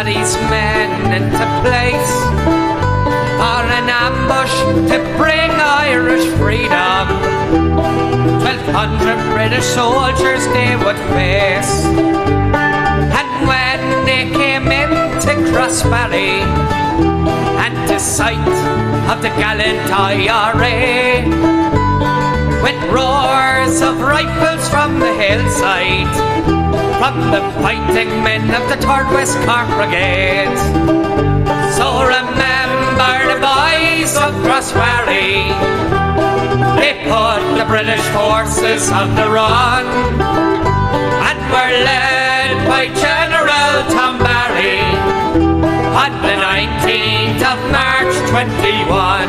Crossbarry's men into place for an ambush to bring Irish freedom. 1,200 British soldiers they would face, and when they came into Crossbarry and to sight of the gallant IRA, with roars of rifles from the hillside, from the fighting men of the 3rd Westcott Brigade. So remember the boys of Crossbarry, they put the British forces on the run, and were led by General Toomey on the 19th of March 21.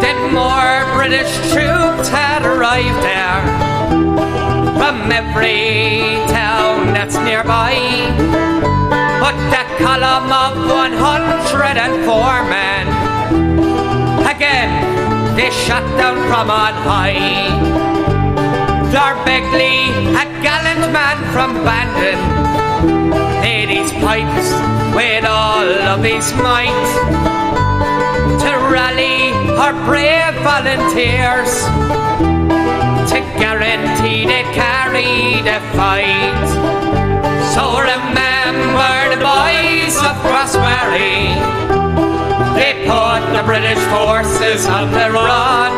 Then more British troops had arrived there from every town that's nearby, but that column of 104 men, again they shot down from on high. Lord Begley, a gallant man from Bandon, played his pipes with all of his might to rally our brave volunteers, to guarantee they'd carry the fight. So remember the boys of Crossbarry, they put the British forces on the run,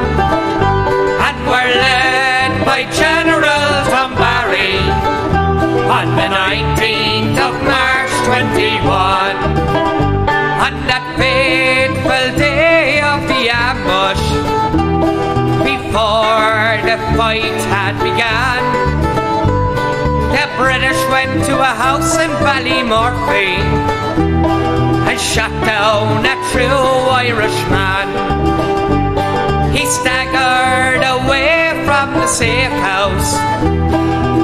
and were led by General Toomey on the 19th of March 21. On that fateful day of the ambush, before the fight had begun, the British went to a house in Ballymurphy and shot down a true Irishman. He staggered away from the safe house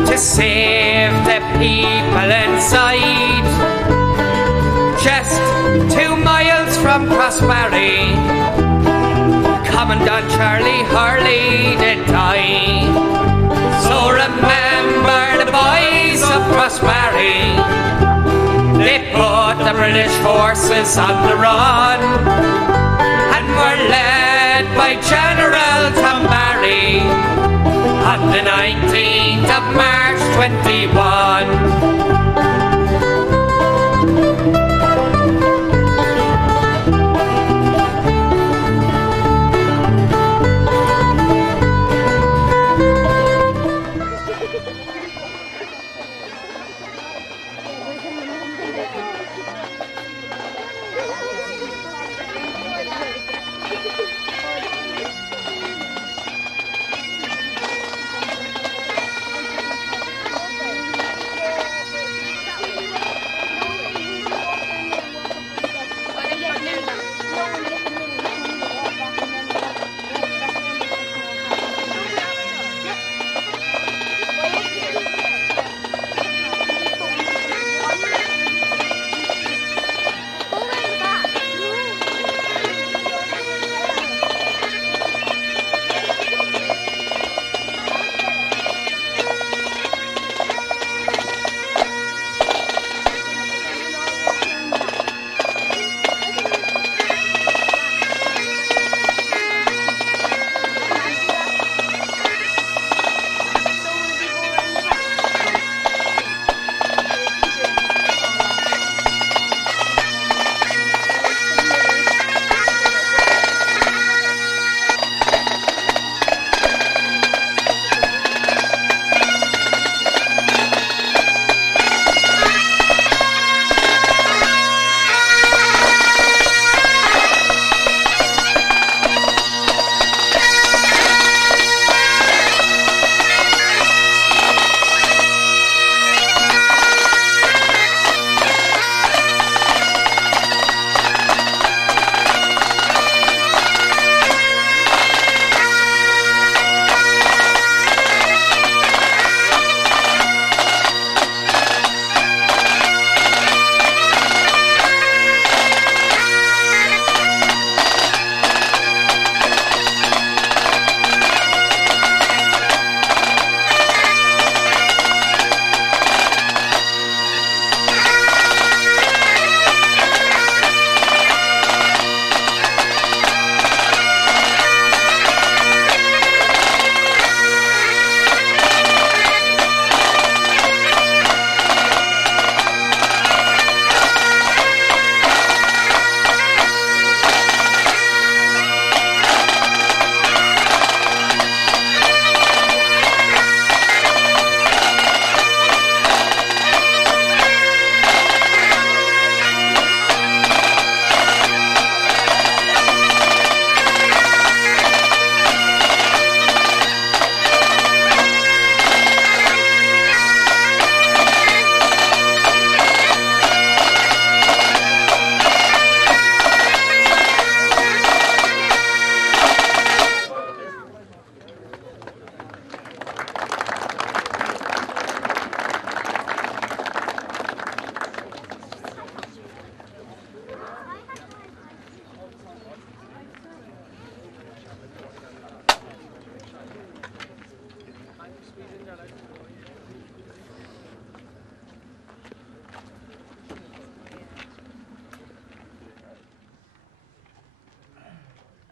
to save the people inside. Just 2 miles from Crossbarry, Commandant Charlie Hurley did die. So remember the boys of Crossbarry, they put the British forces on the run, and were led by General Toomey on the 19th of March 21.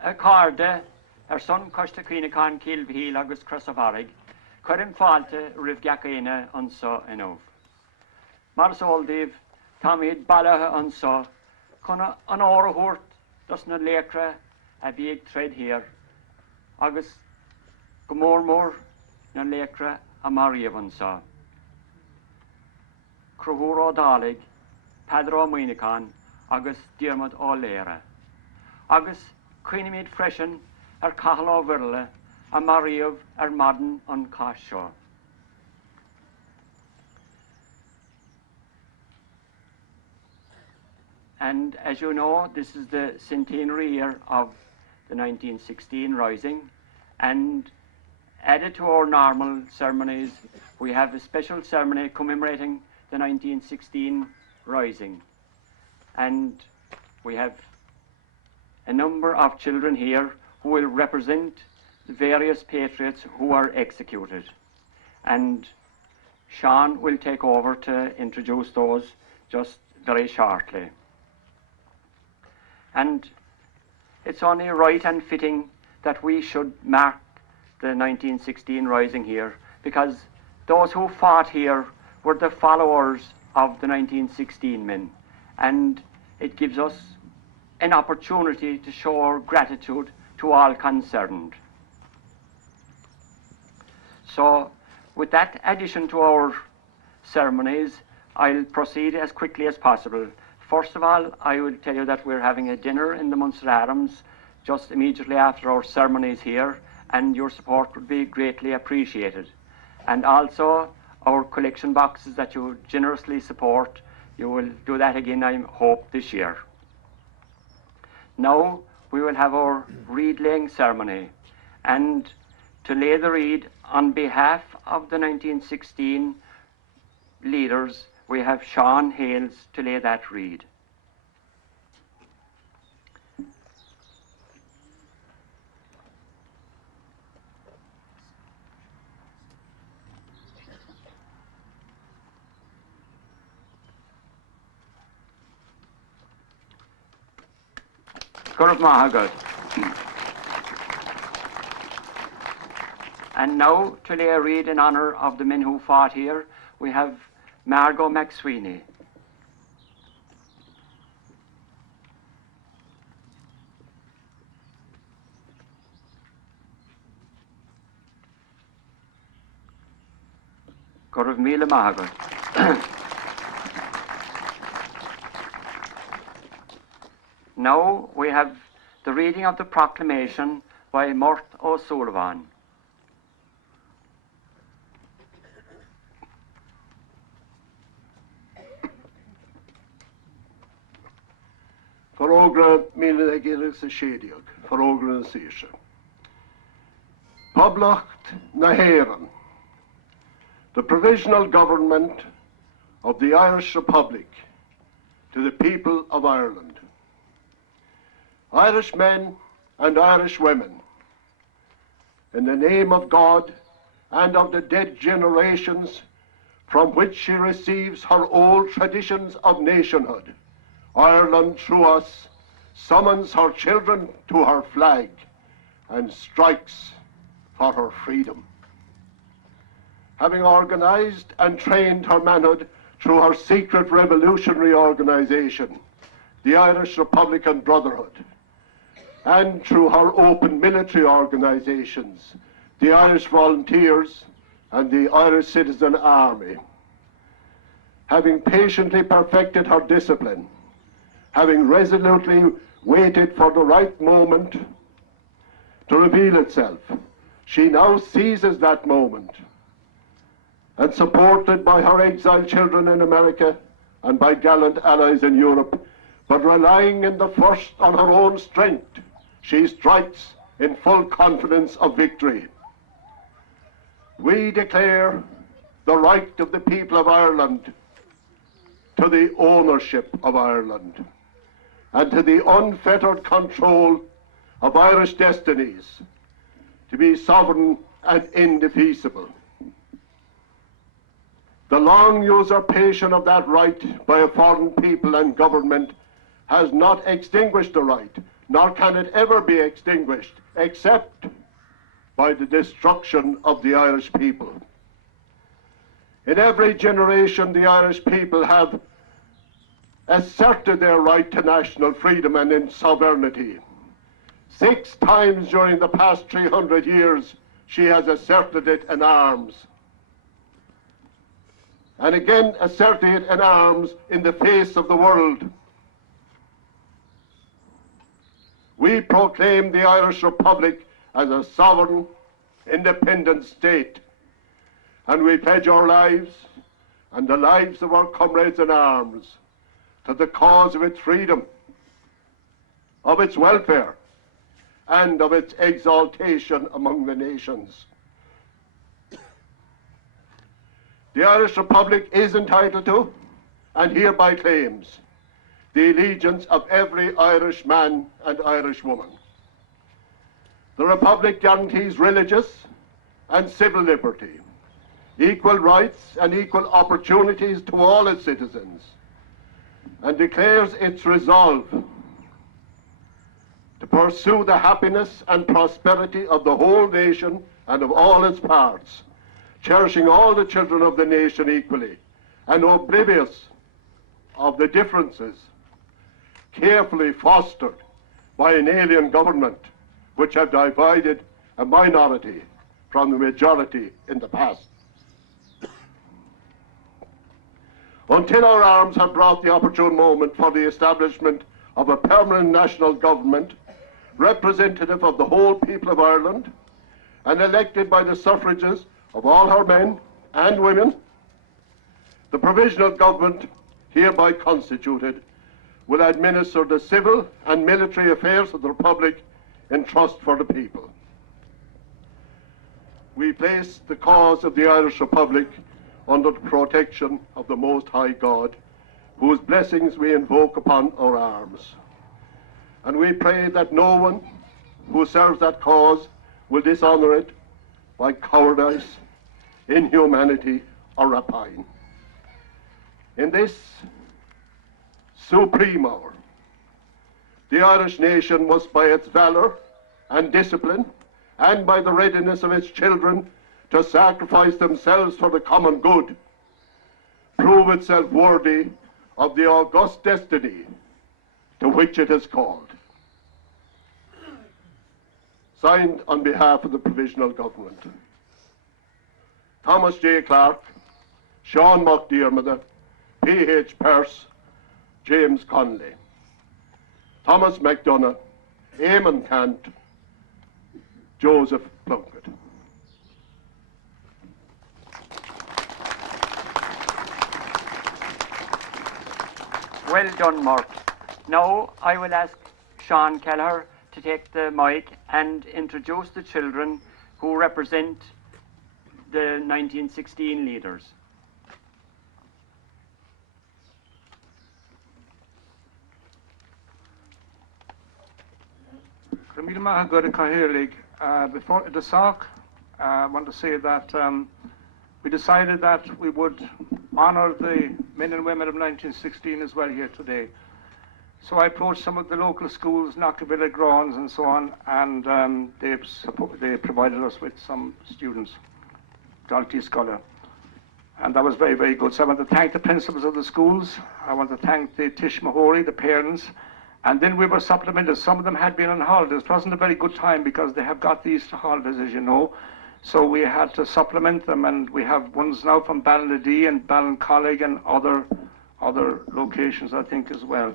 Carde, son costa Queenacon Kilbheel agus Crossbarry, Curim Falte, Riv Gacina, and so enough. Mars Oldiv, Tommy Balaha, and so, Conna an Orahort, does not lecra, a big thread here. Agus Gomormore, na lecra, a Maria, and so. Crohuro Dalig, Padro Muinacon, Agus Diarmid O'Lera. Agus Queenimid Freshen, Cahalo Virla, a Mariav, Madden on Cashaw. And as you know, this is the centenary year of the 1916 Rising, and added to our normal ceremonies, we have a special ceremony commemorating the 1916 Rising. And we have a number of children here who will represent the various patriots who are executed. And Sean will take over to introduce those just very shortly. And it's only right and fitting that we should mark the 1916 Rising here, because those who fought here were the followers of the 1916 men, and it gives us an opportunity to show our gratitude to all concerned. So, with that addition to our ceremonies, I'll proceed as quickly as possible. First of all, I will tell you that we're having a dinner in the Munster Arms just immediately after our ceremonies here, and your support would be greatly appreciated. And also, our collection boxes that you generously support, you will do that again, I hope, this year. Now, we will have our reed laying ceremony, and to lay the reed on behalf of the 1916 leaders, we have Sean Hales to lay that reed. And now, to lay a reed in honour of the men who fought here, we have Margot McSweeney. Gorav Mila Mahagot. Now we have the reading of the proclamation by Mort O'Sullivan. Farogra Mila Gilis a Shediog, Farogra and Sisha. Poblacht Naheran, the provisional government of the Irish Republic to the people of Ireland. Irish men and Irish women, in the name of God and of the dead generations from which she receives her old traditions of nationhood, Ireland through us summons her children to her flag and strikes for her freedom. Having organized and trained her manhood through her secret revolutionary organization, the Irish Republican Brotherhood, and through her open military organizations, the Irish Volunteers and the Irish Citizen Army. Having patiently perfected her discipline, having resolutely waited for the right moment to reveal itself, she now seizes that moment, and supported by her exiled children in America and by gallant allies in Europe, but relying in the first on her own strength, she strikes in full confidence of victory. We declare the right of the people of Ireland to the ownership of Ireland and to the unfettered control of Irish destinies, to be sovereign and indefeasible. The long usurpation of that right by a foreign people and government has not extinguished the right, nor can it ever be extinguished except by the destruction of the Irish people. In every generation, the Irish people have asserted their right to national freedom and in sovereignty. 6 times during the past 300 years, she has asserted it in arms. And again asserting it in arms in the face of the world. We proclaim the Irish Republic as a sovereign, independent state, and we pledge our lives and the lives of our comrades in arms to the cause of its freedom, of its welfare, and of its exaltation among the nations. The Irish Republic is entitled to, and hereby claims, the allegiance of every Irish man and Irish woman. The Republic guarantees religious and civil liberty, equal rights and equal opportunities to all its citizens, and declares its resolve to pursue the happiness and prosperity of the whole nation and of all its parts, cherishing all the children of the nation equally, and oblivious of the differences carefully fostered by an alien government which have divided a minority from the majority in the past. Until our arms have brought the opportune moment for the establishment of a permanent national government, representative of the whole people of Ireland, and elected by the suffrages of all her men and women, the provisional government hereby constituted will administer the civil and military affairs of the Republic in trust for the people. We place the cause of the Irish Republic under the protection of the Most High God, whose blessings we invoke upon our arms. And we pray that no one who serves that cause will dishonor it by cowardice, inhumanity, or rapine. In this supreme hour, the Irish nation must, by its valor and discipline, and by the readiness of its children to sacrifice themselves for the common good, prove itself worthy of the august destiny to which it is called. Signed on behalf of the Provisional Government, Thomas J. Clark, Sean McDiarmid, P.H. Pearse, James Connolly, Thomas McDonough, Eamon Cant, Joseph Plunkett. Well done, Mark. Now I will ask Sean Kelleher to take the mic and introduce the children who represent the 1916 leaders. Before the SOC, I want to say that we decided that we would honor the men and women of 1916 as well here today. So I approached some of the local schools, Knockavilla, Groans and so on, and they provided us with some students, Dalty Scholar. And that was very, very good. So I want to thank the principals of the schools. I want to thank the Tish Mahori, the parents. And then we were supplemented. Some of them had been on holidays. It wasn't a very good time because they have got the Easter holidays, as you know. So we had to supplement them, and we have ones now from Ballinadee and Ballincollig and other locations, I think, as well.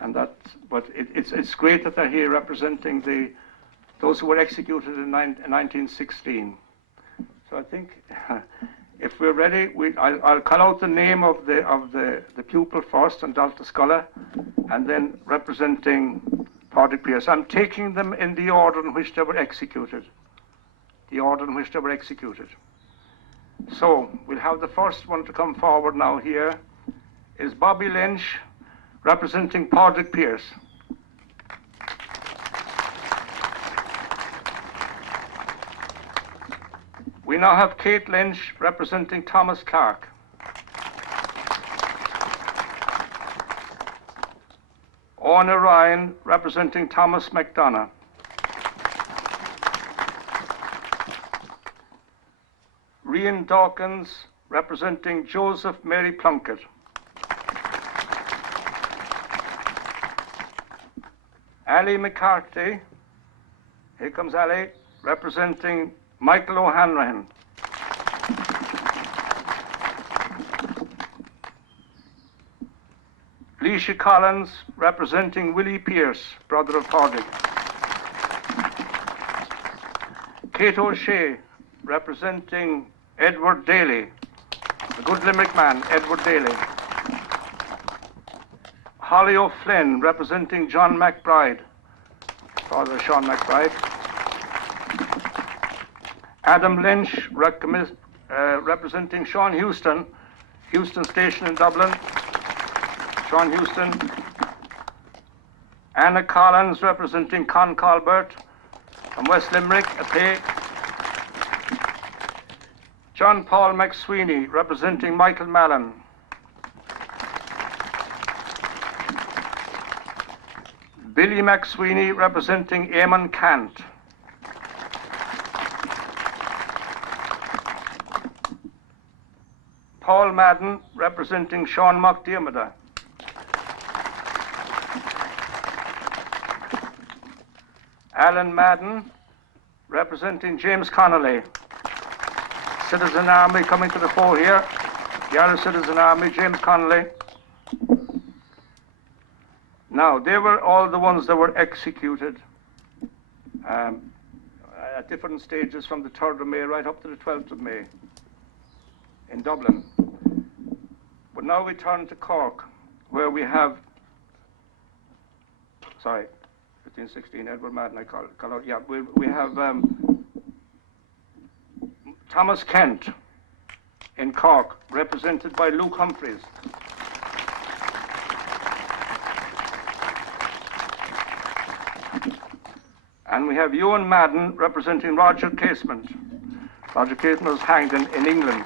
And but it's great that they're here representing those who were executed in 1916. So I think if we're ready, I'll call out the name of the pupil first, and Dalta Scholar, and then representing Padraig Pearse. I'm taking them in the order in which they were executed. The order in which they were executed. So we'll have the first one to come forward now here is Bobby Lynch, representing Padraig Pearse. We now have Kate Lynch representing Thomas Clark. Owen Ryan, representing Thomas McDonough. Rian Dawkins, representing Joseph Mary Plunkett. Ali McCarthy, here comes Ali, representing Michael O'Hanrahan. Leisha Collins, representing Willie Pierce, brother of Padraig. Kate O'Shea, representing Edward Daly, a good Limerick man, Edward Daly. Holly O'Flynn, representing John McBride, father Sean McBride. Adam Lynch, representing Sean Houston, Houston Station in Dublin. Sean Houston. Anna Collins, representing Con Colbert from West Limerick, a pay. John Paul McSweeney, representing Michael Mallon. Billy McSweeney, representing Eamon Cant. Paul Madden, representing Sean McDiarmid. Alan Madden, representing James Connolly. Citizen Army coming to the fore here. The Irish Citizen Army, James Connolly. Now, they were all the ones that were executed at different stages from the 3rd of May right up to the 12th of May in Dublin. But now we turn to Cork, where we have, 1516, Edward Madden, I call out, yeah, we have Thomas Kent in Cork, represented by Luke Humphreys. And we have Ewan Madden representing Roger Casement. Roger Casement was hanged in England.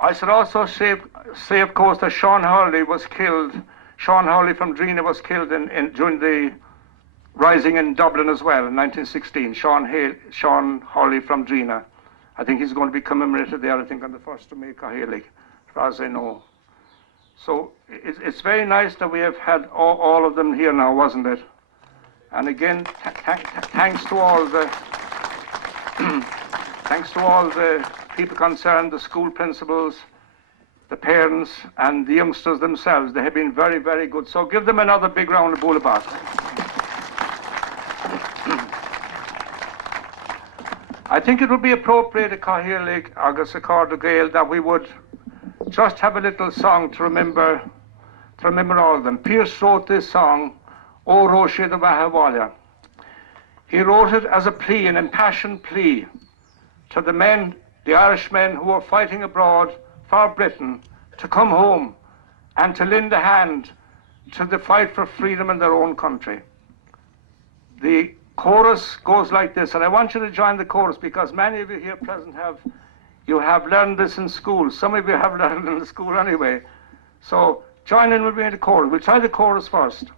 I should also say, of course, that Sean Hurley was killed. Sean Hurley from Drina was killed during the rising in Dublin as well in 1916. Sean Hurley from Drina. I think he's going to be commemorated there, I think, on the 1st of May, Cahilig, as far as I know. So it's very nice that we have had all of them here now, wasn't it? And again, thanks to all the thanks to all the people concerned, the school principals, the parents, and the youngsters themselves. They have been very, very good. So give them another big round of applause. I think it would be appropriate at Cahilig, August Accorda Gael, that we would just have a little song to remember all of them. Pierce wrote this song, O Roche de Vahawalia. He wrote it as a plea, an impassioned plea to the men, the Irishmen who were fighting abroad for Britain, to come home and to lend a hand to the fight for freedom in their own country. The chorus goes like this, and I want you to join the chorus because many of you here present have learned this in school. Some of you have learned it in the school anyway. So join in with me in the chorus. We'll try the chorus first.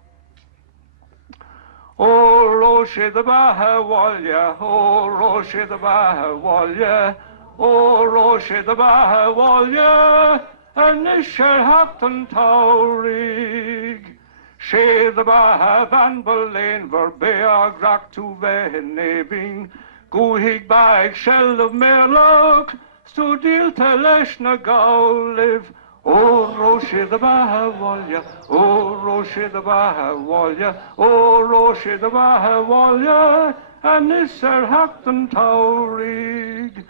O Roche the Bahawalya, O Roche the Bahawalya, O Roche the Bahawalya, and Isher Hafton Taurig. She the Baha van Belain Verbeag Rak to Veheneving, Guhig Bag Shell of Merlock, Studil Teleshna Gauliv. O Roche the Bahawalya, O Roche the Bahawalya, O Roche the Bahawalya, and Isser Hafton Taurig.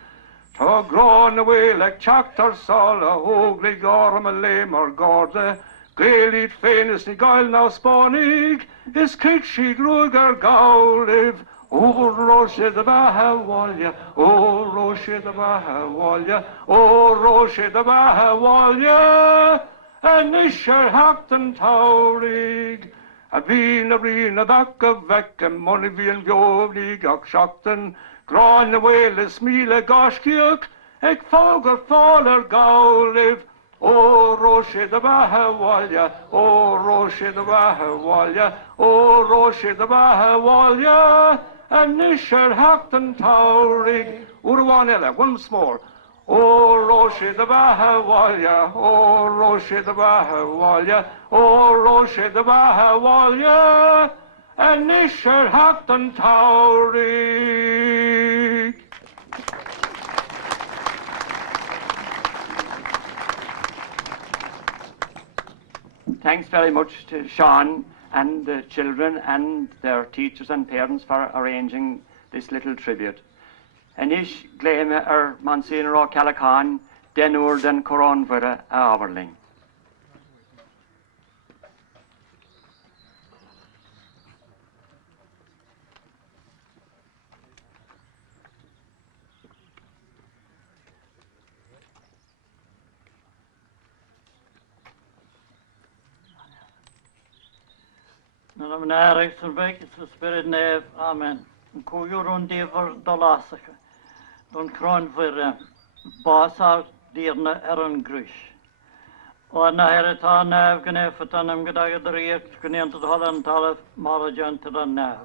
Ta groan away like Chapter Sala, Hogli Gorm a Lamer Gorda, Gaelit Fenis ni Gael now Sponig, is Kitchi Gruger Gauliv. O Roche the Bahawalya, O Roche the Bahawalya, O Roche the Bahawalya, and Isher Hafton Taurig. Avina Rina Baka Vecka, Monivian Biovni Gok Shokten, Gron away Les Mila Goshkiuk, Ek Foger Faller Gauliv. O Roshi the Bahawalya, O Roshi the Bahawalya, O Roshi the Bahawalya, and Nishar Hakton Taurig, Urwanella, once more. O Roshi the Bahawalya, O Roshi the Bahawalya, O Roshi the Bahawalya, and Nishar Hakton Taurig. Thanks very much to Sean and the children and their teachers and parents for arranging this little tribute. Anish Glema Monsignor O'Callaghan, Denur den Coronvera Averling. Na men Eric som väckes för spirit nev, amen. Kujur und diver dolasaka. Don kron för basar dirna en grus. Och när herre tar nev gne för tanam gedaga direkt kunde inte hålla en tala mara jante den nev.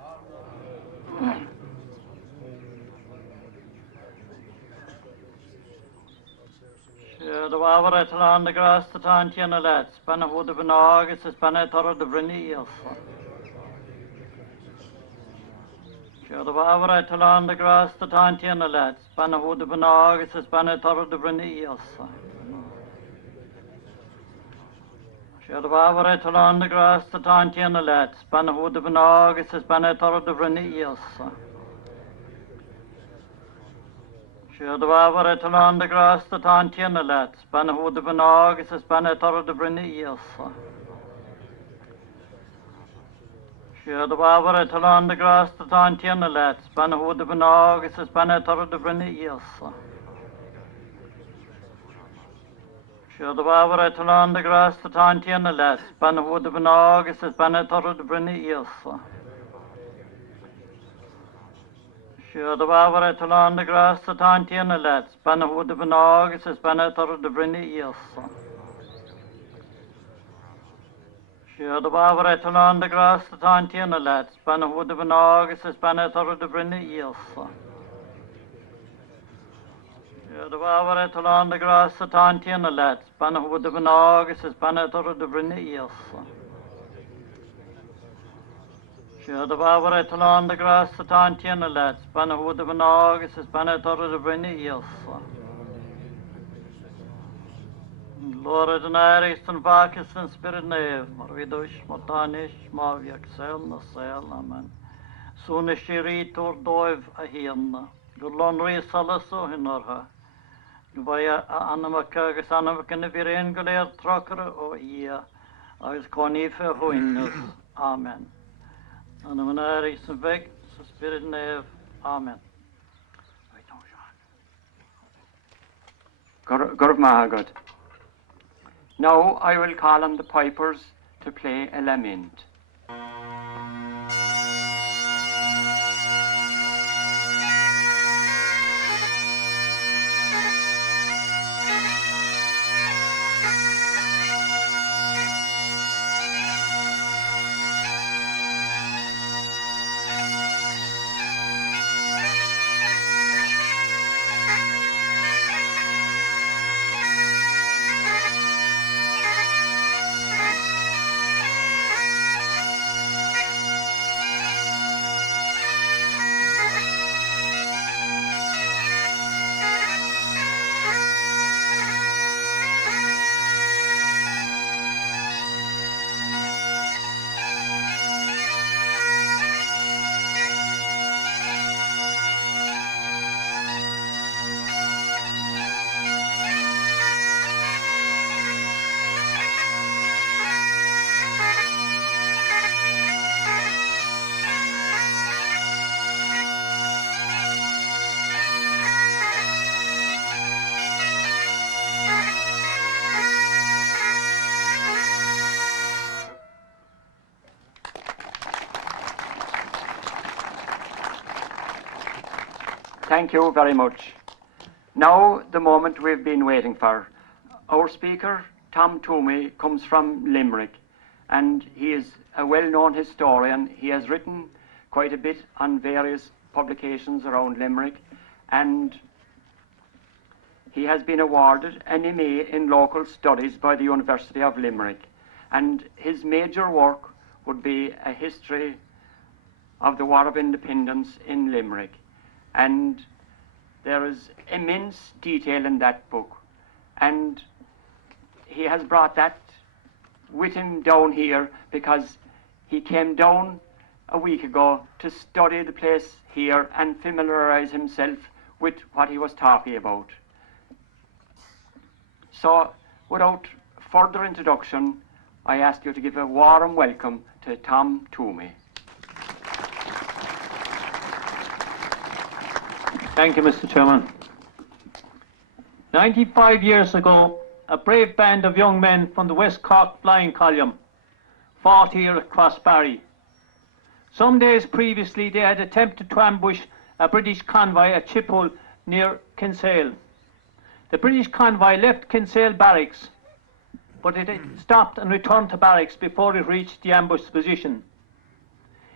Det var över ett land det gräs till tantjena lätt. Spänna hodet på naget så spänna torra det brunias. Det var över ett land det gräs till tantjena lätt. Spänna hodet på naget så spänna torra det brunias. Det var över ett land det gräs till tantjena lätt. Spänna hodet på naget så spänna torra det brunias. Det var över ett land det gräs till tantjena lätt. Spänna hodet på naget så spänna torra det brunias. Det var över ett land det gräs till tantjena lätt. Spänna hodet på naget så spänna torra det brunias. Det var över ett land det gräs till tantjena lätt. Spänna hodet på naget så spänna torra det brunias. Det var över ett land det gräs till tantjena lätt. Spänna hodet på naget så spänna torra det brunias. Det var över ett land det gräs till tantjena lätt. Spänna hodet på naget så spänna torra det brunias. Det var över ett land det gräs till tantjena lätt. Spänna hodet på naget så spänna torra det brunias. Det var över ett land det gräs till tantjena lätt. Spänna hodet på naget så spänna torra det brunias. Lore den äristen vakesen spirit nev. Marvidush motanish mavjak selna selna men. Sune shiritor doiv ahienna. Gullon risala so hinarha. Vaya anamakagas anamakan viren guler trakra o ia. Agus konife huinus. Amen. And when I reach the back, so spirit nev, amen. Gurv Mahagod. Now I will call on the pipers to play a lament. Thank you very much. Now the moment we've been waiting for. Our speaker, Tom Toomey, comes from Limerick, and he is a well-known historian. He has written quite a bit on various publications around Limerick, and he has been awarded an MA in local studies by the University of Limerick, and his major work would be a history of the War of Independence in Limerick, and there is immense detail in that book, and he has brought that with him down here because he came down a week ago to study the place here and familiarize himself with what he was talking about. So, without further introduction, I ask you to give a warm welcome to Tom Toomey. Thank you, Mr. Chairman. 95 years ago, a brave band of young men from the Westcott flying column fought here at Crossbarry. Some days previously, they had attempted to ambush a British convoy at Chiphol near Kinsale. The British convoy left Kinsale barracks, but it had stopped and returned to barracks before it reached the ambush position.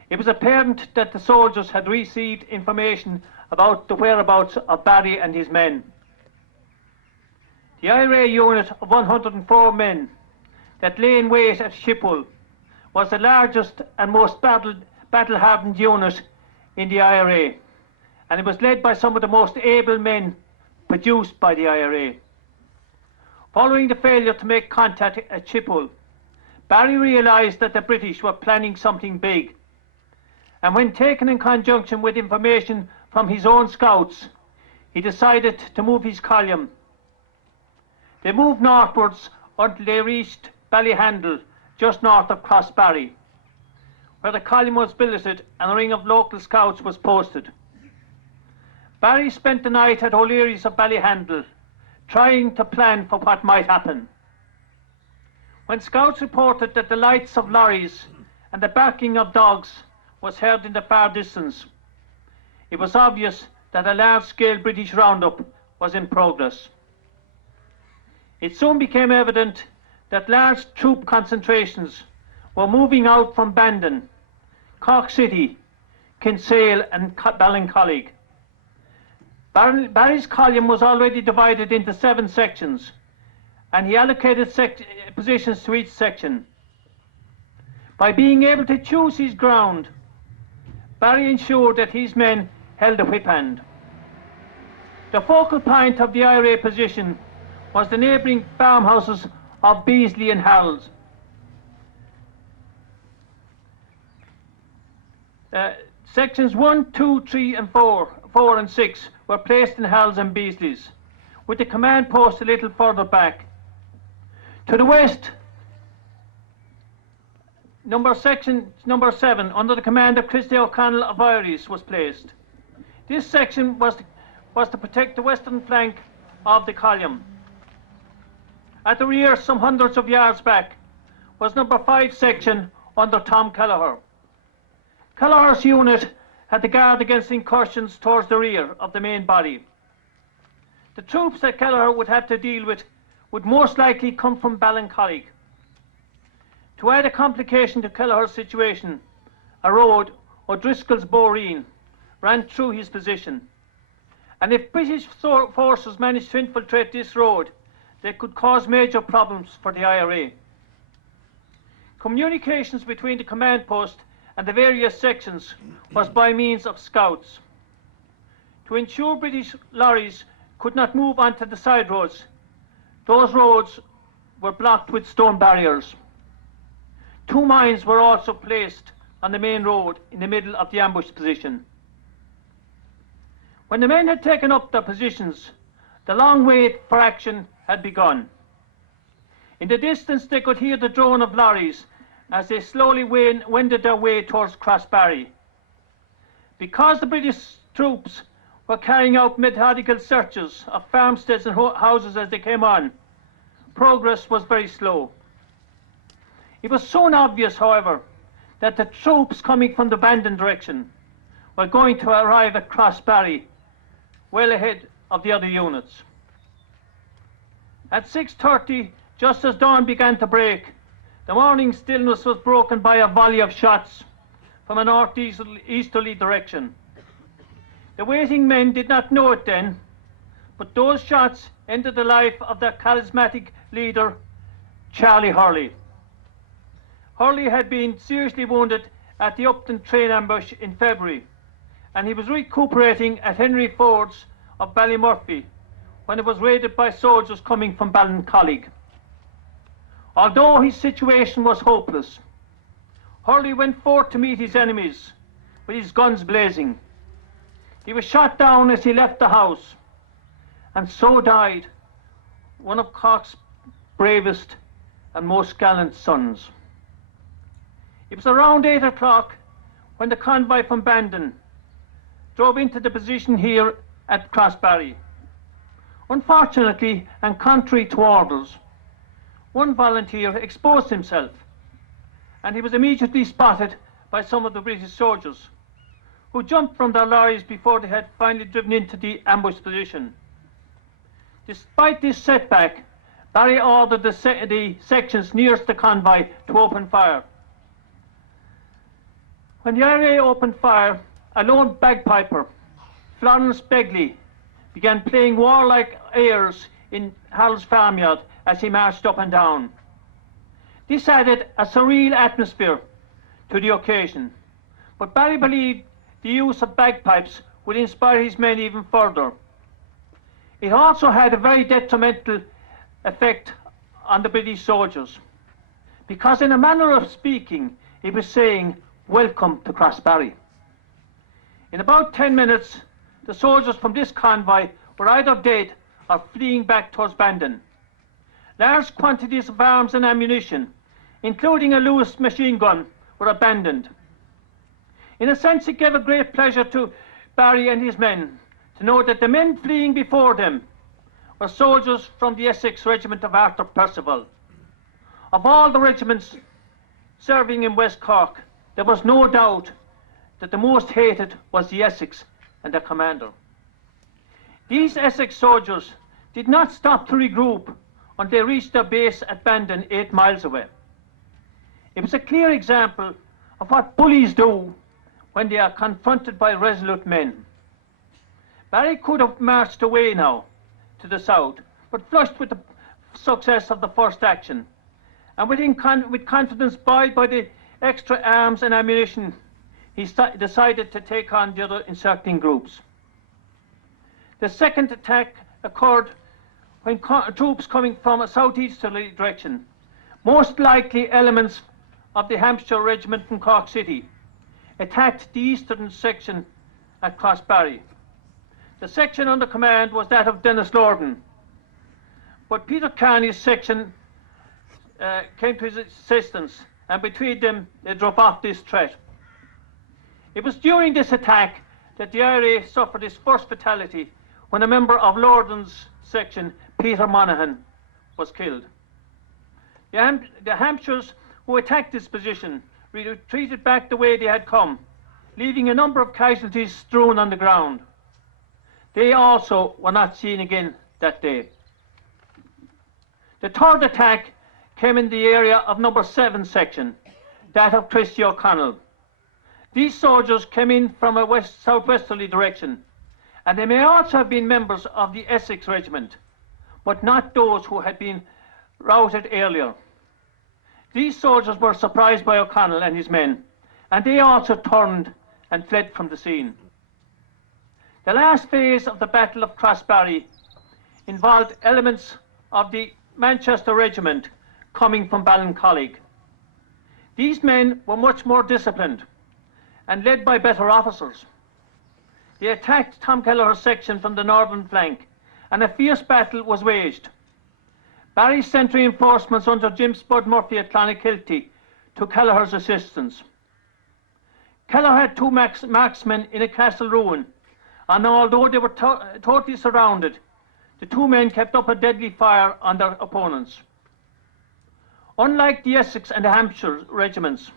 It was apparent that the soldiers had received information about the whereabouts of Barry and his men. The IRA unit of 104 men that lay in wait at Chiphol was the largest and most battle-hardened unit in the IRA, and it was led by some of the most able men produced by the IRA. Following the failure to make contact at Chiphol, Barry realised that the British were planning something big, and when taken in conjunction with information from his own scouts, he decided to move his column. They moved northwards until they reached Ballyhandle, just north of Crossbarry, where the column was billeted and a ring of local scouts was posted. Barry spent the night at O'Leary's of Ballyhandle, trying to plan for what might happen. When scouts reported that the lights of lorries and the barking of dogs was heard in the far distance, it was obvious that a large-scale British roundup was in progress. It soon became evident that large troop concentrations were moving out from Bandon, Cork City, Kinsale and Ballincollig. Barry's column was already divided into 7 sections, and he allocated positions to each section. By being able to choose his ground, Barry ensured that his men held a whip hand. The focal point of the IRA position was the neighbouring farmhouses of Beasley and Harolds. Sections 1, 2, 3 and 4 and 6 were placed in Harolds and Beasley's, with the command post a little further back. To the west, section number 7, under the command of Christy O'Connell of Iries, was placed. This section was to protect the western flank of the column. At the rear, some hundreds of yards back, was number 5 section under Tom Kelleher. Kelleher's unit had to guard against incursions towards the rear of the main body. The troops that Kelleher would have to deal with would most likely come from Ballincollig. To add a complication to Kelleher's situation, a road, O'Driscoll's Boreen, ran through his position. And if British forces managed to infiltrate this road, they could cause major problems for the IRA. Communications between the command post and the various sections was by means of scouts. To ensure British lorries could not move onto the side roads, those roads were blocked with stone barriers. 2 mines were also placed on the main road in the middle of the ambush position. When the men had taken up their positions, the long wait for action had begun. In the distance they could hear the drone of lorries as they slowly wended their way towards Crossbarry. Because the British troops were carrying out methodical searches of farmsteads and houses as they came on, progress was very slow. It was soon obvious, however, that the troops coming from the Bandon direction were going to arrive at Crossbarry well ahead of the other units. At 6:30, just as dawn began to break, the morning stillness was broken by a volley of shots from a northeasterly direction. The waiting men did not know it then, but those shots ended the life of their charismatic leader, Charlie Hurley. Hurley had been seriously wounded at the Upton train ambush in February, and he was recuperating at Henry Ford's of Ballymurphy when it was raided by soldiers coming from Ballincollig. Although his situation was hopeless, Hurley went forth to meet his enemies with his guns blazing. He was shot down as he left the house, and so died one of Cork's bravest and most gallant sons. It was around 8 o'clock when the convoy from Bandon drove into the position here at Crossbarry. Unfortunately, and contrary to orders, one volunteer exposed himself, and he was immediately spotted by some of the British soldiers, who jumped from their lorries before they had finally driven into the ambush position. Despite this setback, Barry ordered the sections nearest the convoy to open fire. When the IRA opened fire, a lone bagpiper, Florence Begley, began playing warlike airs in Hal's farmyard as he marched up and down. This added a surreal atmosphere to the occasion, but Barry believed the use of bagpipes would inspire his men even further. It also had a very detrimental effect on the British soldiers, because in a manner of speaking, he was saying, "Welcome to Crossbarry." In about 10 minutes, the soldiers from this convoy were either dead or fleeing back towards Bandon. Large quantities of arms and ammunition, including a Lewis machine gun, were abandoned. In a sense, it gave a great pleasure to Barry and his men to know that the men fleeing before them were soldiers from the Essex Regiment of Arthur Percival. Of all the regiments serving in West Cork, there was no doubt that the most hated was the Essex and their commander. These Essex soldiers did not stop to regroup until they reached their base at Bandon, 8 miles away. It was a clear example of what bullies do when they are confronted by resolute men. Barry could have marched away now to the south, but flushed with the success of the first action, and with confidence buoyed by the extra arms and ammunition, he decided to take on the other encircling groups. The second attack occurred when troops coming from a southeasterly direction, most likely elements of the Hampshire Regiment from Cork City, attacked the eastern section at Crossbarry. The section under command was that of Dennis Lorden, but Peter Carney's section came to his assistance, and between them they drove off this threat. It was during this attack that the IRA suffered its first fatality when a member of Lorden's section, Peter Monaghan, was killed. The Hampshires who attacked this position retreated back the way they had come, leaving a number of casualties strewn on the ground. They also were not seen again that day. The third attack came in the area of number 7 section, that of Christy O'Connell. These soldiers came in from a southwesterly direction, and they may also have been members of the Essex Regiment, but not those who had been routed earlier. These soldiers were surprised by O'Connell and his men, and they also turned and fled from the scene. The last phase of the Battle of Crossbarry involved elements of the Manchester Regiment coming from Ballincollig. These men were much more disciplined and led by better officers. They attacked Tom Kelleher's section from the northern flank, and a fierce battle was waged. Barry sent reinforcements under Jim Spud Murphy at Clonakilty to Kelleher's assistance. Kelleher had 2 marksmen in a castle ruin, and although they were totally surrounded, the 2 men kept up a deadly fire on their opponents. Unlike the Essex and the Hampshire regiments,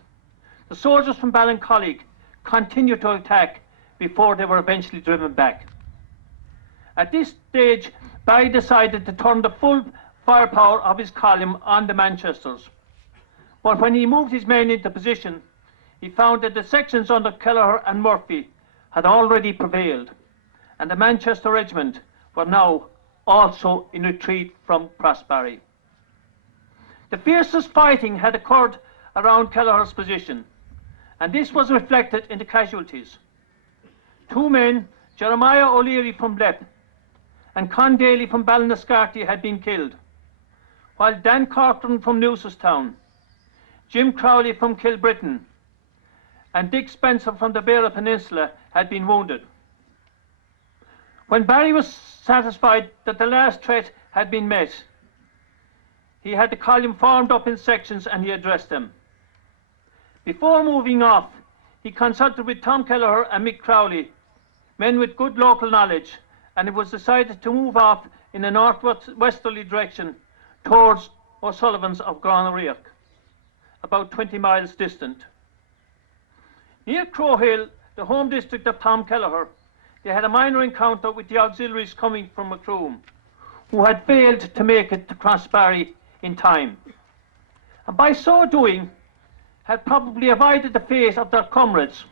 the soldiers from Ballincollig continued to attack before they were eventually driven back. At this stage, Barry decided to turn the full firepower of his column on the Manchesters. But when he moved his men into position, he found that the sections under Kelleher and Murphy had already prevailed, and the Manchester Regiment were now also in retreat from Crossbarry. The fiercest fighting had occurred around Kelleher's position, and this was reflected in the casualties. 2 men, Jeremiah O'Leary from Lepp and Con Daly from Ballinascarty, had been killed, while Dan Corcoran from Newcestown, Jim Crowley from Kilbrittain, and Dick Spencer from the Beara Peninsula had been wounded. When Barry was satisfied that the last threat had been met, he had the column formed up in sections and he addressed them. Before moving off, he consulted with Tom Kelleher and Mick Crowley, men with good local knowledge, and it was decided to move off in a northwesterly direction towards O'Sullivan's of Gronariach, about 20 miles distant. Near Crowhill, the home district of Tom Kelleher, they had a minor encounter with the auxiliaries coming from Macroom, who had failed to make it to Crossbarry in time, and by so doing had probably avoided the fate of their comrades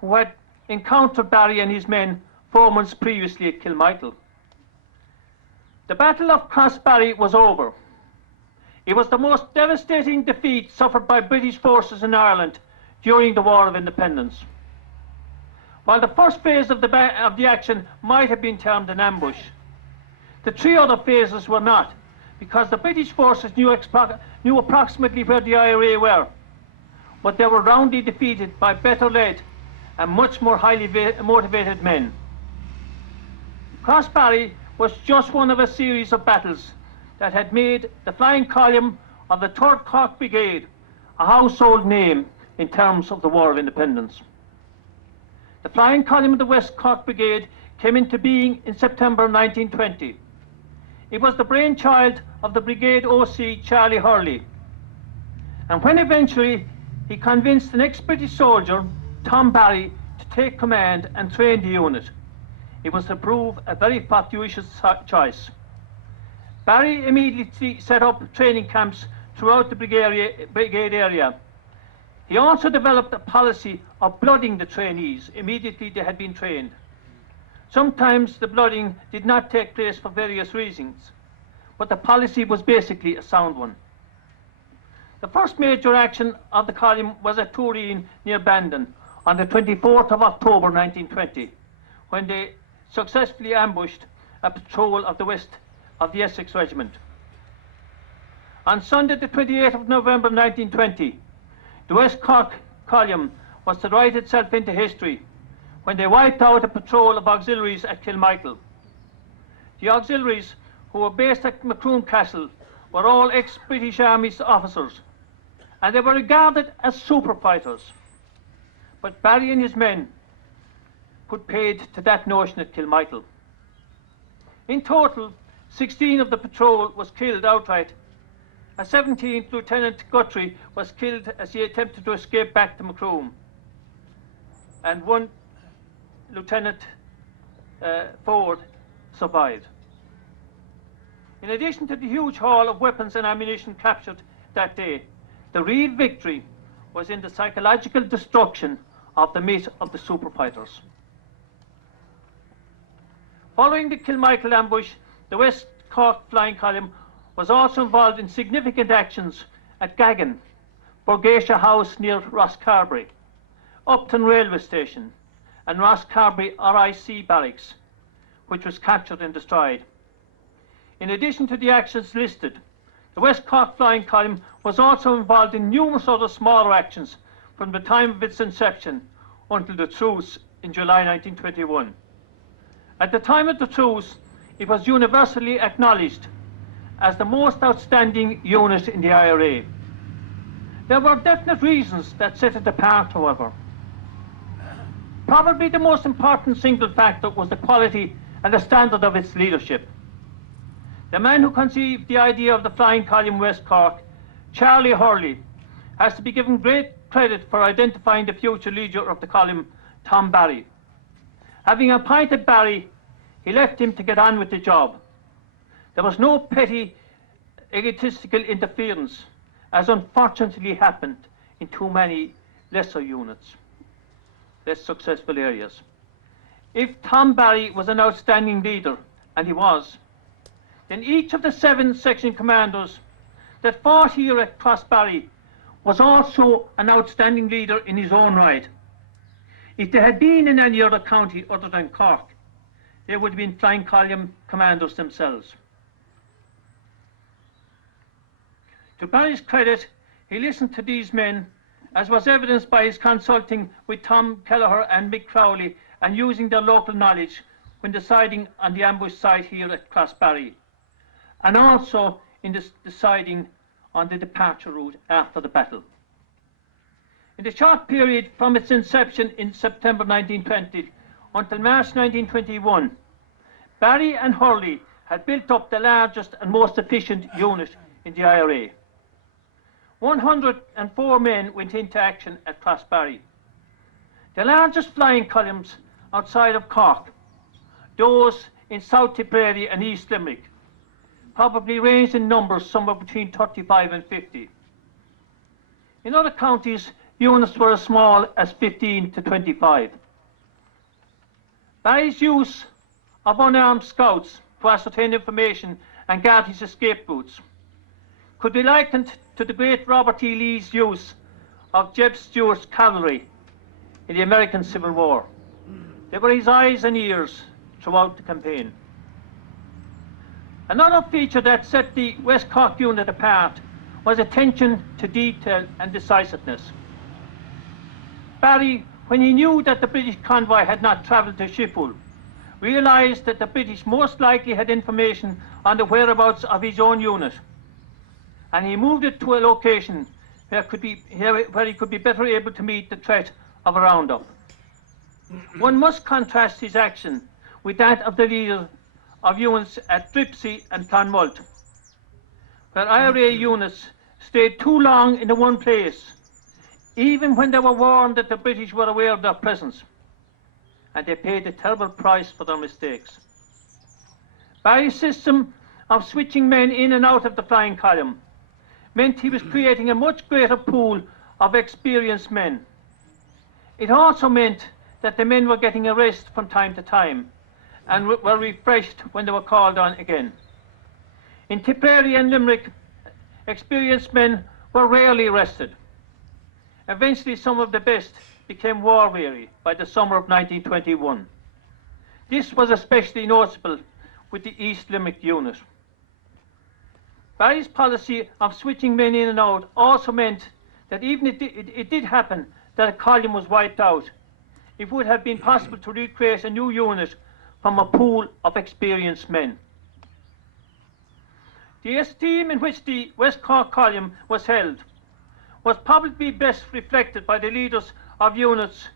who had encountered Barry and his men 4 months previously at Kilmichael. The Battle of Crossbarry was over. It was the most devastating defeat suffered by British forces in Ireland during the War of Independence. While the first phase of the action might have been termed an ambush, the 3 other phases were not, because the British forces knew approximately where the IRA were, but they were roundly defeated by better led and much more highly motivated men. Crossbarry was just one of a series of battles that had made the flying column of the 3rd Cork Brigade a household name in terms of the War of Independence. The flying column of the West Cork Brigade came into being in September 1920. It was the brainchild of the Brigade OC Charlie Hurley, and when eventually he convinced an ex-British soldier, Tom Barry, to take command and train the unit, it was to prove a very fortuitous choice. Barry immediately set up training camps throughout the brigade area. He also developed a policy of blooding the trainees immediately they had been trained. Sometimes the blooding did not take place for various reasons, but the policy was basically a sound one. The first major action of the column was at Tooreen near Bandon on the 24th of October 1920, when they successfully ambushed a patrol of the west of the Essex Regiment. On Sunday the 28th of November 1920, the West Cork column was to write itself into history when they wiped out a patrol of auxiliaries at Kilmichael. The auxiliaries, who were based at Macroom Castle, were all ex-British Army officers, and they were regarded as super fighters. But Barry and his men put paid to that notion at Kilmichael. In total, 16 of the patrol was killed outright. A 17th Lieutenant Guthrie was killed as he attempted to escape back to Macroom, and 1 Lieutenant Ford survived. In addition to the huge haul of weapons and ammunition captured that day, the real victory was in the psychological destruction of the myth of the super fighters. Following the Kilmichael ambush, the West Cork Flying Column was also involved in significant actions at Gagan, Borgatia House near Rosscarbery, Upton Railway Station, and Rosscarbery RIC Barracks, which was captured and destroyed. In addition to the actions listed, the West Cork Flying Column was also involved in numerous other smaller actions from the time of its inception until the truce in July 1921. At the time of the truce, it was universally acknowledged as the most outstanding unit in the IRA. There were definite reasons that set it apart, however. Probably the most important single factor was the quality and the standard of its leadership. The man who conceived the idea of the Flying Column West Cork, Charlie Hurley, has to be given great credit for identifying the future leader of the column, Tom Barry. Having appointed Barry, he left him to get on with the job. There was no petty egotistical interference, as unfortunately happened in too many lesser units, less successful areas. If Tom Barry was an outstanding leader, and he was, then each of the 7 section commanders that fought here at Crossbarry was also an outstanding leader in his own right. If they had been in any other county other than Cork, they would have been flying column commanders themselves. To Barry's credit, he listened to these men, as was evidenced by his consulting with Tom Kelleher and Mick Crowley and using their local knowledge when deciding on the ambush site here at Crossbarry, and also in deciding on the departure route after the battle. In the short period from its inception in September 1920 until March 1921, Barry and Hurley had built up the largest and most efficient unit in the IRA. 104 men went into action at Crossbarry. The largest flying columns outside of Cork, those in South Tipperary and East Limerick, probably ranged in numbers somewhere between 35 and 50. In other counties, units were as small as 15 to 25. Barry's use of unarmed scouts to ascertain information and guard his escape routes could be likened to the great Robert E. Lee's use of Jeb Stuart's cavalry in the American Civil War. They were his eyes and ears throughout the campaign. Another feature that set the West Cork unit apart was attention to detail and decisiveness. Barry, when he knew that the British convoy had not travelled to Schiphol, realised that the British most likely had information on the whereabouts of his own unit, and he moved it to a location where he could be better able to meet the threat of a roundup. One must contrast his action with that of the leader of units at Dripsey and Clonmult, where IRA units stayed too long in the one place, even when they were warned that the British were aware of their presence, and they paid a terrible price for their mistakes. Barry's system of switching men in and out of the flying column meant he was creating a much greater pool of experienced men. It also meant that the men were getting a rest from time to time and were refreshed when they were called on again. In Tipperary and Limerick, experienced men were rarely rested. Eventually, some of the best became war-weary by the summer of 1921. This was especially noticeable with the East Limerick unit. Barry's policy of switching men in and out also meant that even if it did happen that a column was wiped out, it would have been possible to recreate a new unit from a pool of experienced men. The esteem in which the West Cork column was held was probably best reflected by the leaders of units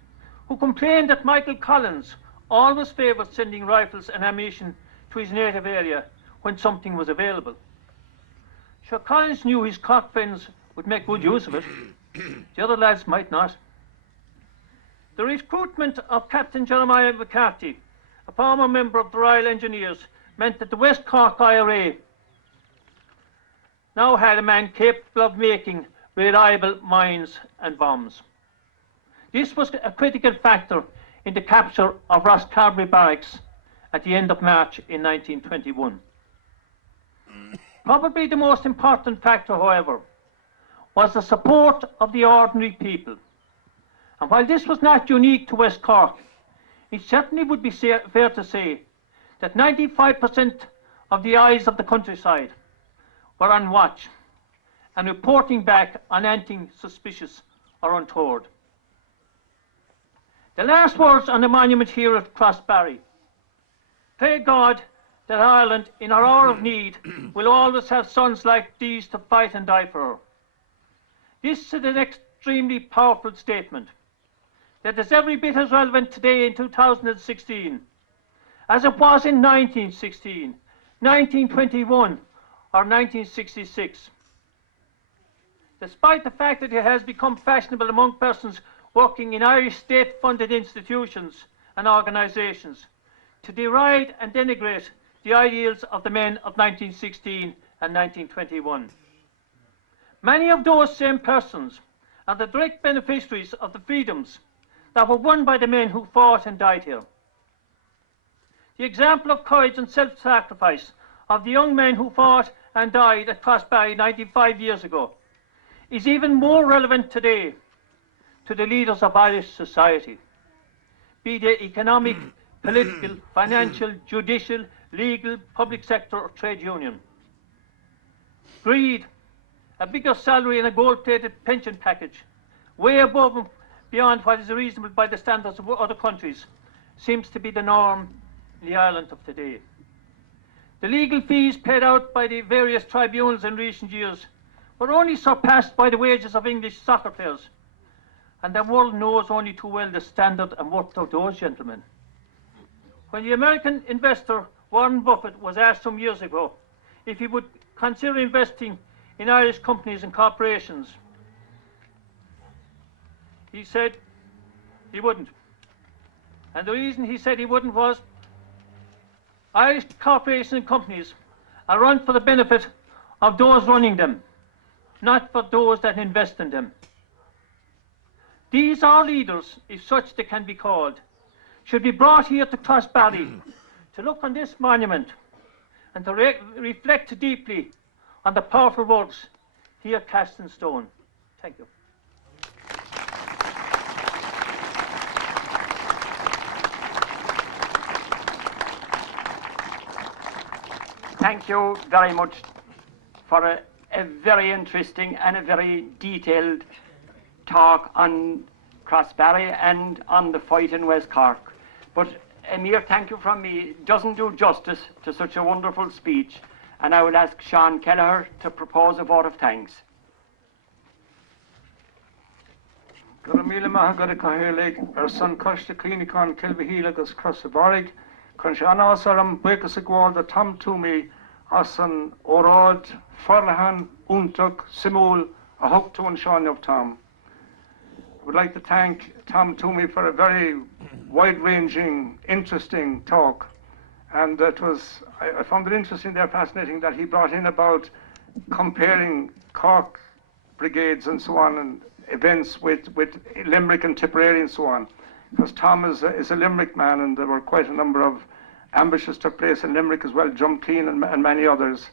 who complained that Michael Collins always favoured sending rifles and ammunition to his native area when something was available. Sure, Collins knew his Cork friends would make good use of it. The other lads might not. The recruitment of Captain Jeremiah Mccarthy, a former member of the Royal Engineers, meant that the West Cork IRA now had a man capable of making reliable mines and bombs. This was a critical factor in the capture of Rosscarbery Barracks at the end of March in 1921. Probably the most important factor, however, was the support of the ordinary people. And while this was not unique to West Cork, it certainly would be fair to say that 95% of the eyes of the countryside were on watch and reporting back on anything suspicious or untoward. The last words on the monument here at Crossbarry. Pray God that Ireland, in her hour of need, will always have sons like these to fight and die for her. This is an extremely powerful statement that is every bit as relevant today in 2016 as it was in 1916, 1921 or 1966. Despite the fact that it has become fashionable among persons working in Irish state-funded institutions and organisations to deride and denigrate the ideals of the men of 1916 and 1921. Many of those same persons are the direct beneficiaries of the freedoms that were won by the men who fought and died here. The example of courage and self-sacrifice of the young men who fought and died at Crossbarry 95 years ago is even more relevant today to the leaders of Irish society, be they economic, political, financial, judicial, legal, public sector or trade union. Greed, a bigger salary and a gold-plated pension package, way above and beyond what is reasonable by the standards of other countries, seems to be the norm in the Ireland of today. The legal fees paid out by the various tribunals in recent years were only surpassed by the wages of English soccer players, and the world knows only too well the standard and worth of those gentlemen. When the American investor Warren Buffett was asked some years ago if he would consider investing in Irish companies and corporations, he said he wouldn't. And the reason he said he wouldn't was Irish corporations and companies are run for the benefit of those running them, not for those that invest in them. These are leaders, if such they can be called, should be brought here to Crossbarry to look on this monument and to reflect deeply on the powerful words here cast in stone. Thank you. Thank you very much for a very interesting and a very detailed talk on Crossbarry and on the fight in West Cork. But a mere thank you from me doesn't do justice to such a wonderful speech, and I will ask Sean Kelleher to propose a vote of thanks. Garamila Mahagada Kahirlig, our son Koshta Klinikon, Kilvihilagus Crossbarry, Conshana Saram, Bekasagwal, the Tom Toomey, Asan Orod, Farlahan, Untuk, Simul, Ahoktu and Sean of Tom. I would like to thank Tom Toomey for a very wide-ranging, interesting talk. And I found it interesting there, fascinating, that he brought in about comparing Cork brigades and so on, and events with Limerick and Tipperary and so on. Because Tom is a Limerick man, and there were quite a number of ambushes took place in Limerick as well, Drumclean and many others.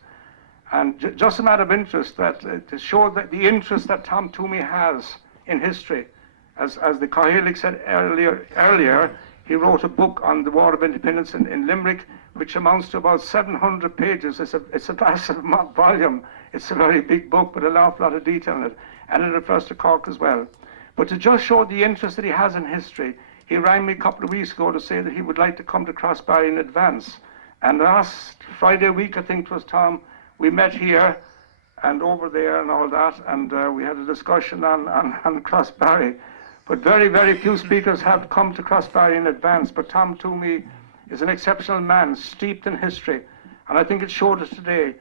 And just a matter of interest, that to show that the interest that Tom Toomey has in history, as the Cahill said earlier, he wrote a book on the War of Independence in Limerick, which amounts to about 700 pages. It's a massive volume. It's a very big book, but an awful lot of detail in it. And it refers to Cork as well. But to just show the interest that he has in history, he rang me a couple of weeks ago to say that he would like to come to Crossbarry in advance. And last Friday week, I think it was, Tom, we met here and over there and all that, and we had a discussion on Crossbarry. But very, very few speakers have come to Crossbarry in advance. But Tom Toomey is an exceptional man, steeped in history. And I think it showed us today.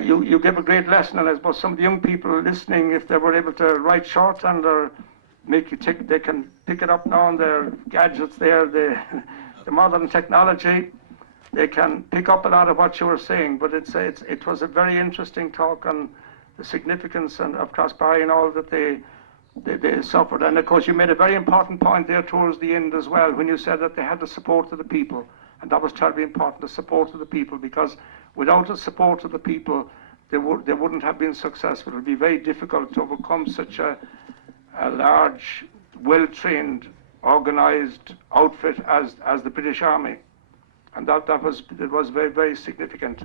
You gave a great lesson, and I suppose some of the young people listening, if they were able to write shorthand or make you tick, they can pick it up now on their gadgets there, the modern technology. They can pick up a lot of what you were saying. But it was a very interesting talk on the significance of Crossbarry and all that they suffered. And of course you made a very important point there towards the end as well, when you said that they had the support of the people. And that was terribly important, the support of the people, because without the support of the people, they wouldn't have been successful. It would be very difficult to overcome such a large, well-trained, organised outfit as the British Army. And it was very, very significant.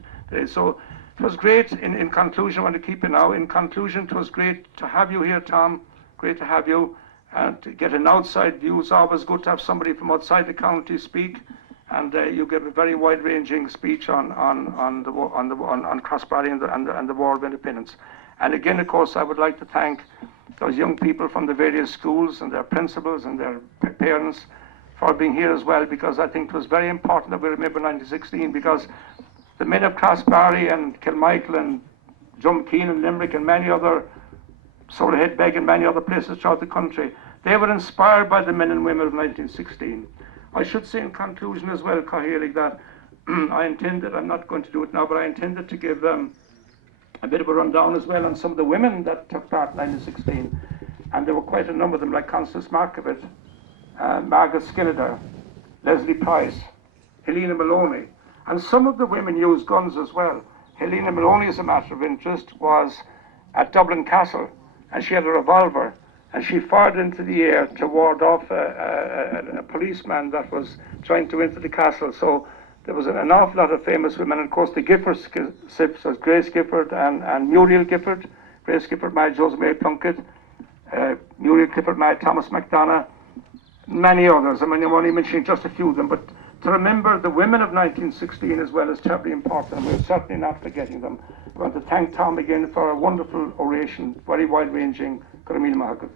So it was great. In conclusion, I want to keep it now. In conclusion, it was great to have you here, Tom. Great to have you. And to get an outside view. It's always good to have somebody from outside the county speak. And you gave a very wide-ranging speech on Crossbarry and the War of Independence. And again, of course, I would like to thank those young people from the various schools and their principals and their parents for being here as well, because I think it was very important that we remember 1916, because the men of Crossbarry and Kilmichael and Drumclean and Limerick and many other, Solarhead Beg and many other places throughout the country, they were inspired by the men and women of 1916. I should say in conclusion as well, Cahill, that I intended, I'm not going to do it now, but I intended to give a bit of a rundown as well on some of the women that took part in 1916. And there were quite a number of them, like Constance Markovic, Margaret Skilleder, Leslie Price, Helena Maloney. And some of the women used guns as well. Helena Maloney, as a matter of interest, was at Dublin Castle, and she had a revolver, and she fired into the air to ward off a policeman that was trying to enter the castle. So there was an awful lot of famous women, and of course the Gifford sisters, Grace Gifford and Muriel Gifford. Grace Gifford married Joseph Mary Plunkett, Muriel Gifford married Thomas MacDonagh, many others. I mean, I'm only mentioning just a few of them, but to remember the women of 1916 as well is terribly important, and we're certainly not forgetting them. I want to thank Tom again for a wonderful oration, very wide-ranging. Caramil Mahakut.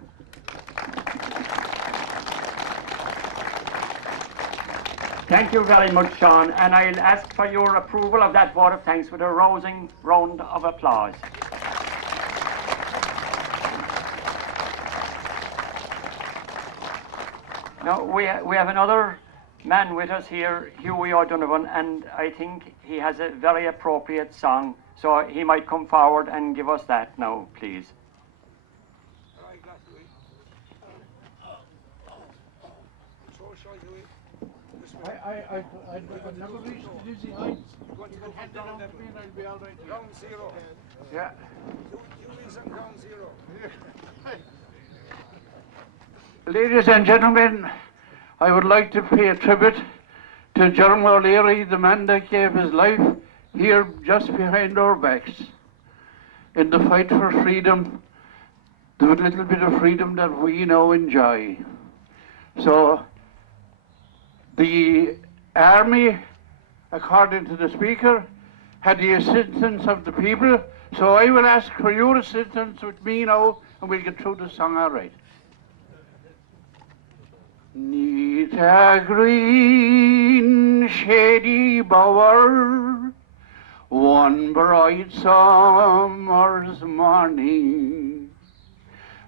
Thank you very much, Sean, and I'll ask for your approval of that vote of thanks with a rousing round of applause. Now, we have another man with us here, Hughie O'Donovan, and I think he has a very appropriate song, so he might come forward and give us that now, please. I've never reached the dizzy heights. You can hand it down to me and I'll be all right. Ground zero. Yeah. Hughie's on ground zero. Ladies and gentlemen, I would like to pay a tribute to Jeremy O'Leary, the man that gave his life here just behind our backs in the fight for freedom, the little bit of freedom that we now enjoy. So the army, according to the speaker, had the assistance of the people, so I will ask for your assistance with me now, and we'll get through the song all right. Neath a green shady bower, one bright summer's morning,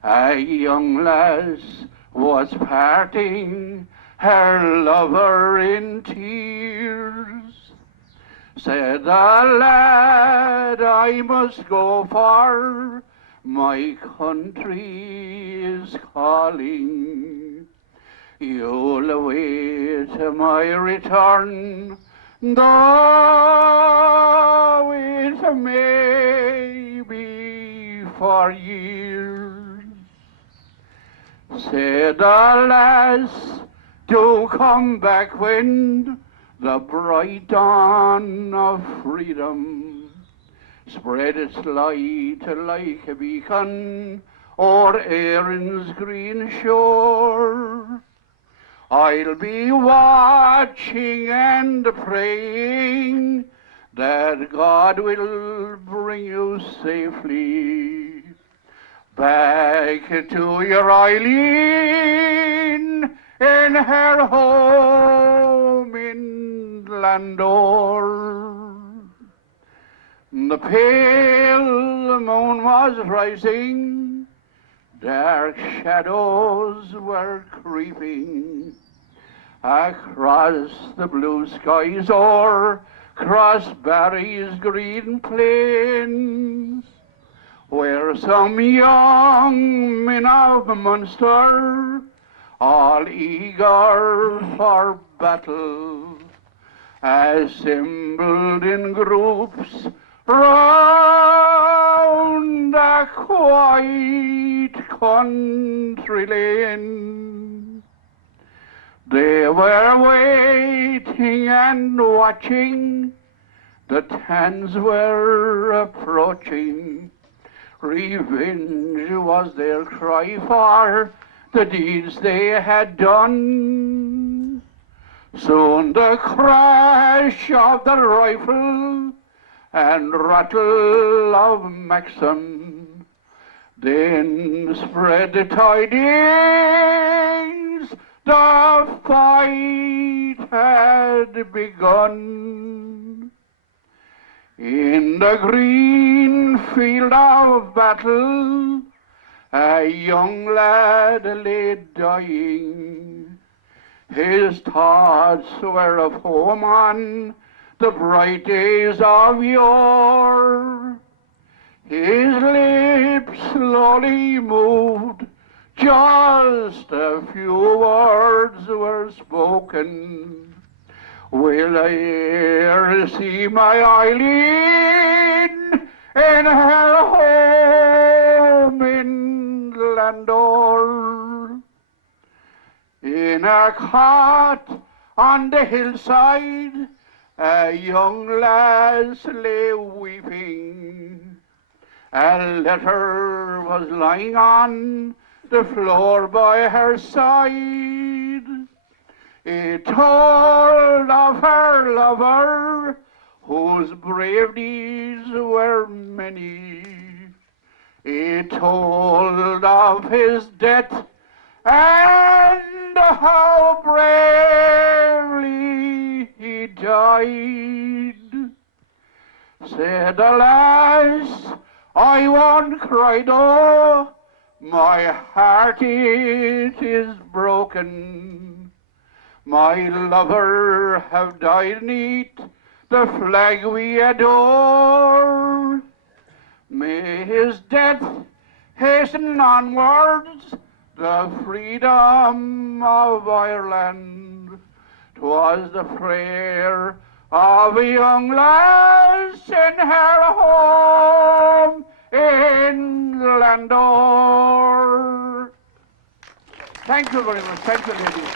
a young lass was parting her lover in tears. Said the lad, I must go far, my country is calling. You'll await my return, though it may be for years. Said the lass, do come back when the bright dawn of freedom spread its light like a beacon o'er Erin's green shore. I'll be watching and praying that God will bring you safely back to your Eileen in her home in Landor. The pale moon was rising, dark shadows were creeping across the blue skies o'er Crossbarry's green plains, where some young men of Munster, all eager for battle, assembled in groups round a quiet country lane. They were waiting and watching, the tans were approaching. Revenge was their cry for the deeds they had done. Soon the crash of the rifle and rattle of Maxim then spread the tidings the fight had begun. In the green field of battle, a young lad lay dying. His thoughts were of home on the bright days of yore. His lips slowly moved, just a few words were spoken. Will I e'er see my Eileen in her home in Landor? In a cot on the hillside, a young lass lay weeping. A letter was lying on the floor by her side. It told of her lover, whose brave deeds were many. It told of his death and how bravely he died. Said, alas, I won't cry though, my heart it is broken. My lover have died neath the flag we adore. May his death hasten onwards the freedom of Ireland. 'Twas the prayer of a young lass in her home in Landor. Thank you very much. Thank you, ladies.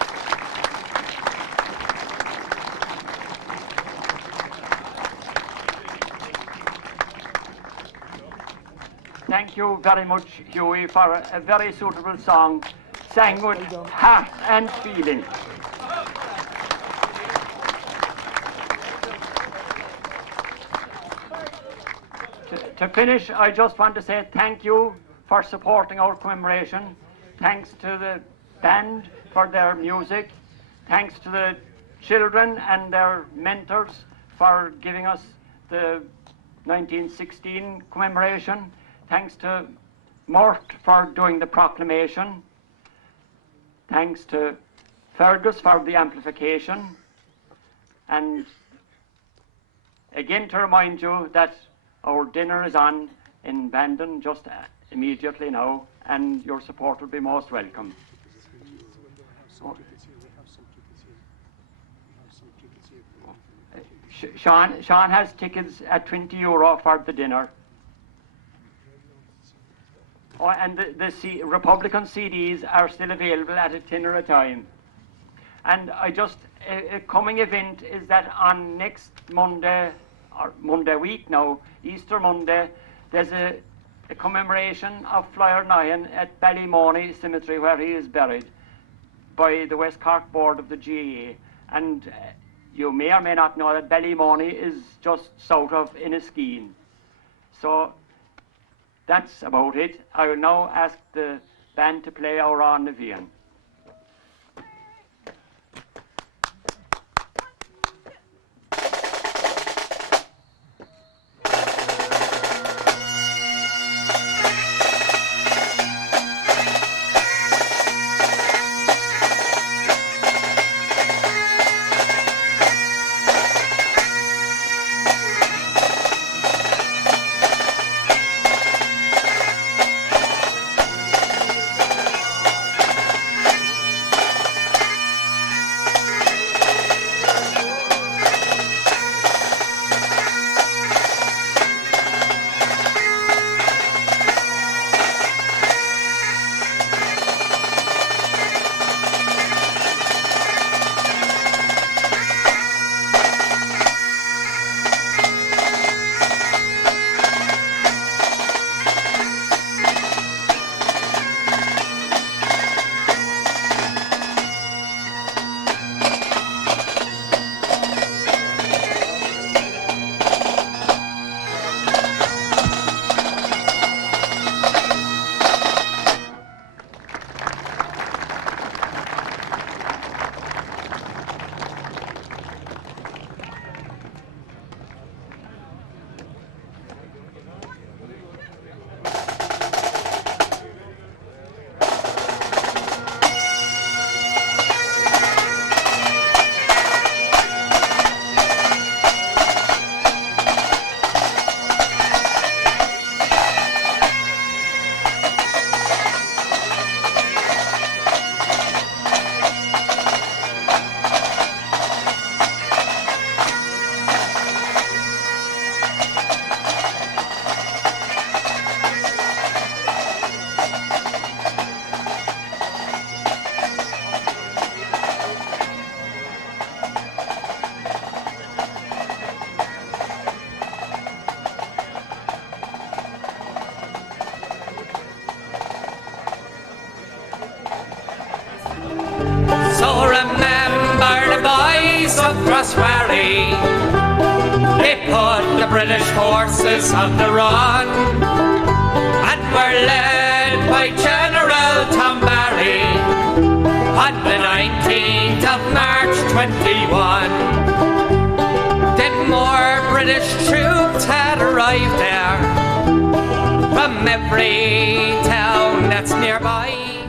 Thank you very much, Hughie, for a very suitable song, sang with heart and feeling. To finish, I just want to say thank you for supporting our commemoration. Thanks to the band for their music. Thanks to the children and their mentors for giving us the 1916 commemoration. Thanks to Mort for doing the proclamation. Thanks to Fergus for the amplification. And again to remind you that our dinner is on in Bandon just immediately now, and your support will be most welcome. Sean has tickets at €20 for the dinner. Oh, and the Republican CDs are still available at a tenner a time. And a coming event is that on next Monday, or Monday week now, Easter Monday, there's a commemoration of Flyer Nyan at Ballymoney Cemetery, where he is buried, by the Westcott board of the GAA. And you may or may not know that Ballymoney is just south of Inniskeen. So that's about it. I will now ask the band to play our On the Vian. British forces on the run, and were led by General Toomey on the 19th of March 21. Then more British troops had arrived there from every town that's nearby.